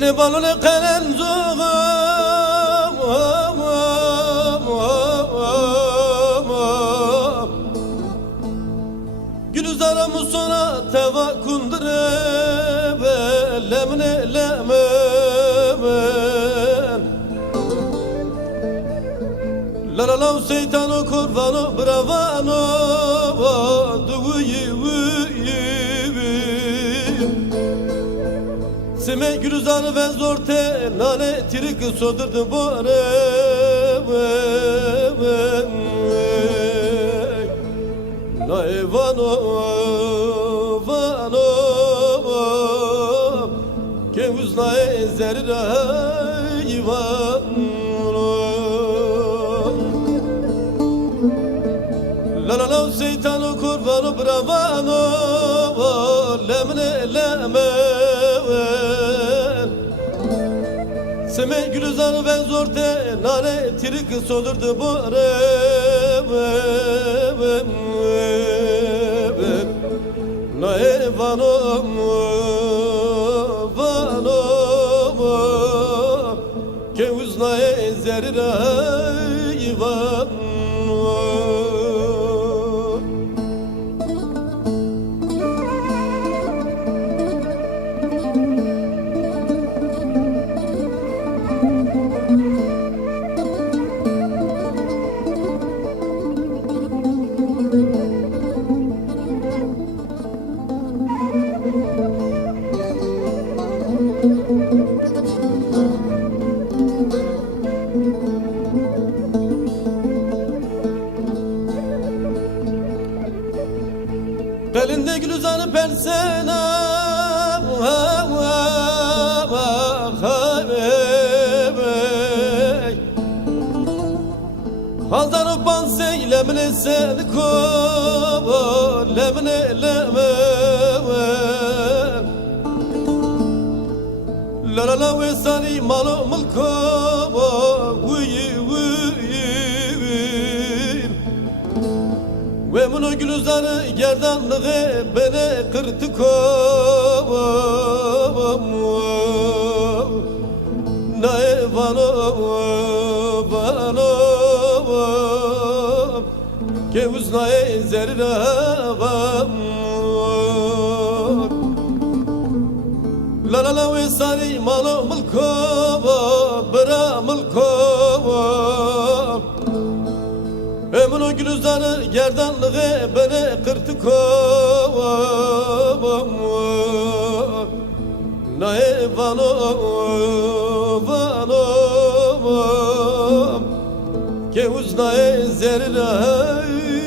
Beni balını kelen Gülüzara musona teva kundure Lemne lemen La la la şeytano kurvano bravano Duguyi Seme gülüzarı ve zorte nane tirik sodurdu bore Na evano vano Ke uzna ezerira ivano La la la şeytano kurvano bravano Lemne lemen Seme gülüzarı ve zorte nane tirik sodurdu bore Na evano vano Ke uzna ezerira ivano Belinde gülüzarı persena Hazar upan seylemine sen ko Lemine lemen La la la ve sani malo mulko Ve bunu gülüzarı gerdanlığı beni kırtı kovam Na evano vano Ke uzna ezerravam La la la ve sari malo mulkova Bra mulkova Emun gülüzarı gerdanlığı beni kırtı kovam Na evano vano Ke uzna ezerravam